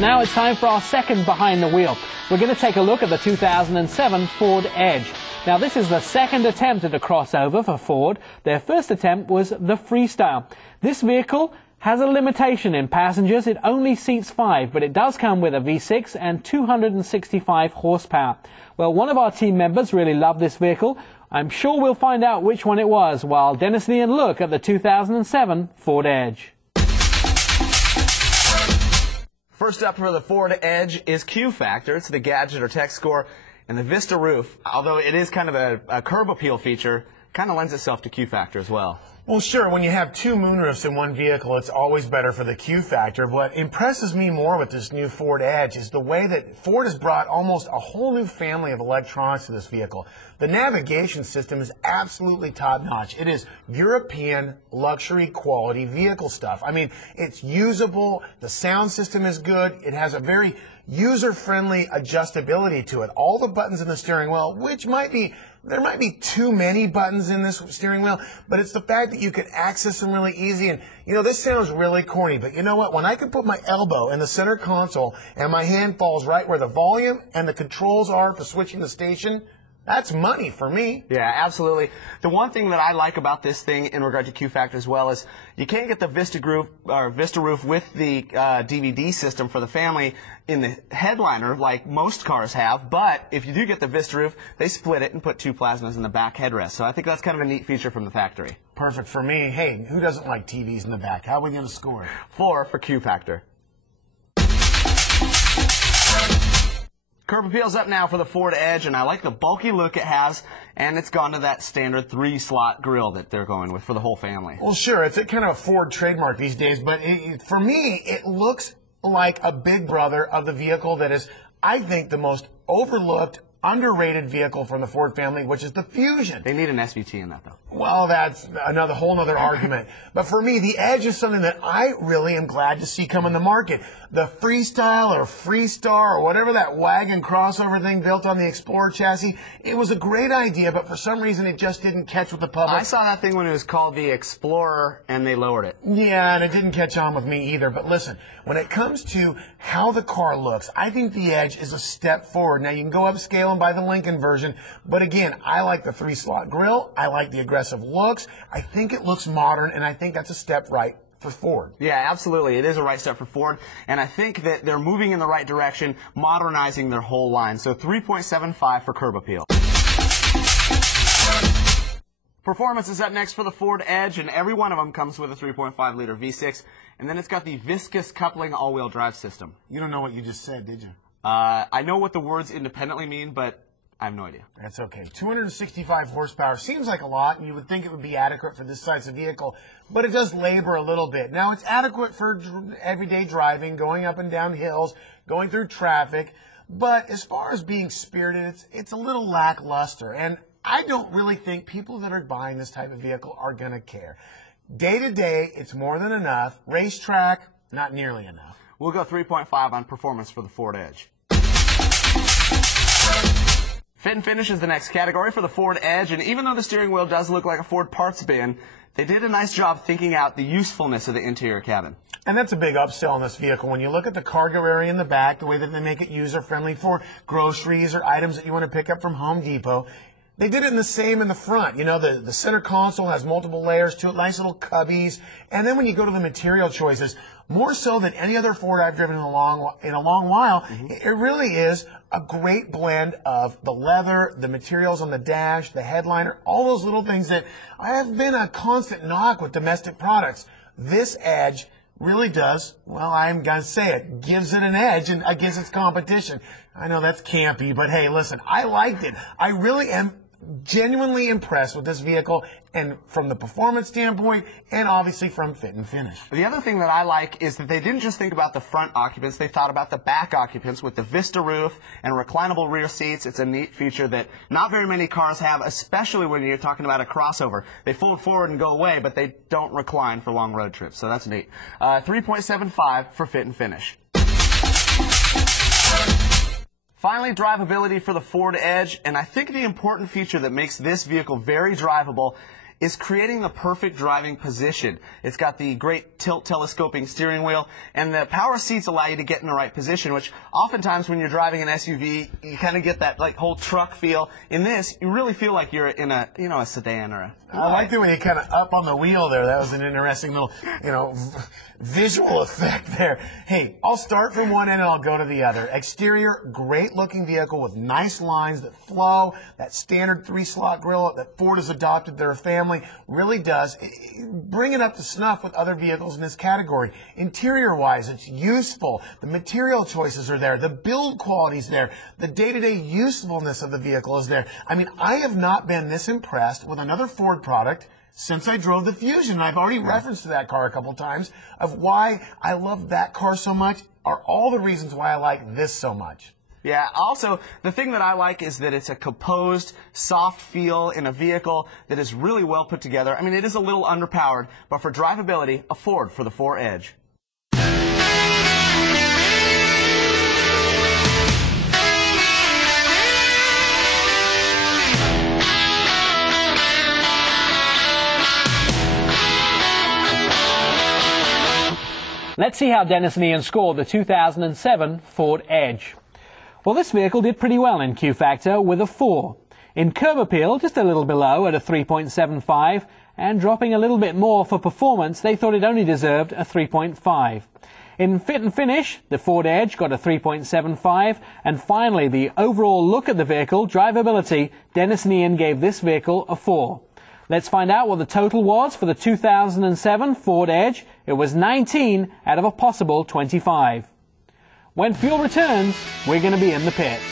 now it's time for our second Behind the Wheel. We're going to take a look at the 2007 Ford Edge. Now this is the second attempt at a crossover for Ford. Their first attempt was the Freestyle. This vehicle has a limitation in passengers. It only seats 5, but it does come with a V6 and 265 horsepower. Well, one of our team members really loved this vehicle. I'm sure we'll find out which one it was while Dennis and Ian look at the 2007 Ford Edge. First up for the Ford Edge is Q Factor. It's the gadget or tech score, and the Vista roof, although it is kind of a curb appeal feature, kind of lends itself to Q Factor as well. Well, sure, when you have two moonroofs in one vehicle, it's always better for the Q Factor. What impresses me more with this new Ford Edge is the way that Ford has brought almost a whole new family of electronics to this vehicle. The navigation system is absolutely top-notch. It is European luxury quality vehicle stuff. I mean, it's usable, the sound system is good, it has a very user-friendly adjustability to it. All the buttons in the steering wheel, which there might be too many buttons in this steering wheel, but it's the fact that you can access them really easy. And, you know, this sounds really corny, but you know what? When I can put my elbow in the center console and my hand falls right where the volume and the controls are for switching the station, that's money for me. Yeah, absolutely. The one thing that I like about this thing in regard to Q Factor as well is you can't get the Vista roof with the DVD system for the family in the headliner like most cars have, but if you do get the Vista roof, they split it and put two plasmas in the back headrest. So I think that's kind of a neat feature from the factory. Perfect for me. Hey, who doesn't like TVs in the back? How are we going to score? 4 for Q Factor. Curb appeal's up now for the Ford Edge, and I like the bulky look it has, and it's gone to that standard 3-slot grille that they're going with for the whole family. Well, sure, it's a kind of a Ford trademark these days, but for me, it looks like a big brother of the vehicle that is, I think, the most overlooked, underrated vehicle from the Ford family, which is the Fusion. They need an SVT in that, though. Well, that's whole other argument. But for me, the Edge is something that I really am glad to see come in the market. The Freestyle or Freestar or whatever that wagon crossover thing built on the Explorer chassis, it was a great idea, but for some reason it just didn't catch with the public. I saw that thing when it was called the Explorer and they lowered it. Yeah, and it didn't catch on with me either. But listen, when it comes to how the car looks, I think the Edge is a step forward. Now, you can go upscale and buy the Lincoln version, but again, I like the 3-slot grille. I like the aggressive looks. I think it looks modern, and I think that's a step right for Ford. Yeah, absolutely. It is a right step for Ford, and I think that they're moving in the right direction, modernizing their whole line. So 3.75 for curb appeal. Performance is up next for the Ford Edge, and every one of them comes with a 3.5-liter V6, and then it's got the viscous coupling all-wheel drive system. You don't know what you just said, did you? I know what the words independently mean, but I have no idea. That's okay. 265 horsepower seems like a lot, and you would think it would be adequate for this size of vehicle, but it does labor a little bit. Now, it's adequate for everyday driving, going up and down hills, going through traffic, but as far as being spirited, it's a little lackluster, and I don't really think people that are buying this type of vehicle are going to care. Day to day, it's more than enough. Racetrack, not nearly enough. We'll go 3.5 on performance for the Ford Edge. Fit and finish is the next category for the Ford Edge, and even though the steering wheel does look like a Ford parts bin, they did a nice job thinking out the usefulness of the interior cabin. And that's a big upsell on this vehicle. When you look at the cargo area in the back, the way that they make it user-friendly for groceries or items that you want to pick up from Home Depot, they did it in the same in the front. You know, the center console has multiple layers to it, nice little cubbies. And then when you go to the material choices, more so than any other Ford I've driven in a long while, it really is a great blend of the leather, the materials on the dash, the headliner, all those little things that have been a constant knock with domestic products. This Edge really does, well, I'm going to say it, gives it an edge against its competition. I know that's campy, but hey, listen, I liked it. I really am genuinely impressed with this vehicle, and from the performance standpoint, and obviously from fit and finish. The other thing that I like is that they didn't just think about the front occupants, they thought about the back occupants with the Vista roof and reclinable rear seats. It's a neat feature that not very many cars have, especially when you're talking about a crossover. They fold forward and go away, but they don't recline for long road trips, so that's neat. 3.75 for fit and finish. Finally, drivability for the Ford Edge, and I think the important feature that makes this vehicle very drivable is creating the perfect driving position. It's got the great tilt telescoping steering wheel, and the power seats allow you to get in the right position, which oftentimes when you're driving an SUV, you kind of get that like whole truck feel. In this, you really feel like you're in a, you know, a sedan or a... I like the way you kind of up on the wheel there. That was an interesting little, you know, visual effect there. Hey, I'll start from one end and I'll go to the other. Exterior, great looking vehicle with nice lines that flow. That standard 3-slot grille that Ford has adopted their family really does bring it up to snuff with other vehicles in this category. Interior wise, it's useful. The material choices are there. The build quality is there. The day-to-day usefulness of the vehicle is there. I mean, I have not been this impressed with another Ford product since I drove the Fusion. I've already referenced to that car a couple times of why I love that car so much are all the reasons why I like this so much. Yeah, also, the thing that I like is that it's a composed, soft feel in a vehicle that is really well put together. I mean, it is a little underpowered, but for drivability, a Ford for the 4 Edge. Let's see how Dennis and Ian scored the 2007 Ford Edge. Well, this vehicle did pretty well in Q Factor with a 4. In curb appeal, just a little below at a 3.75, and dropping a little bit more for performance, they thought it only deserved a 3.5. In fit and finish, the Ford Edge got a 3.75, and finally the overall look at the vehicle, drivability, Dennis and Ian gave this vehicle a 4. Let's find out what the total was for the 2007 Ford Edge. It was 19 out of a possible 25. When fuel returns, we're going to be in the pits.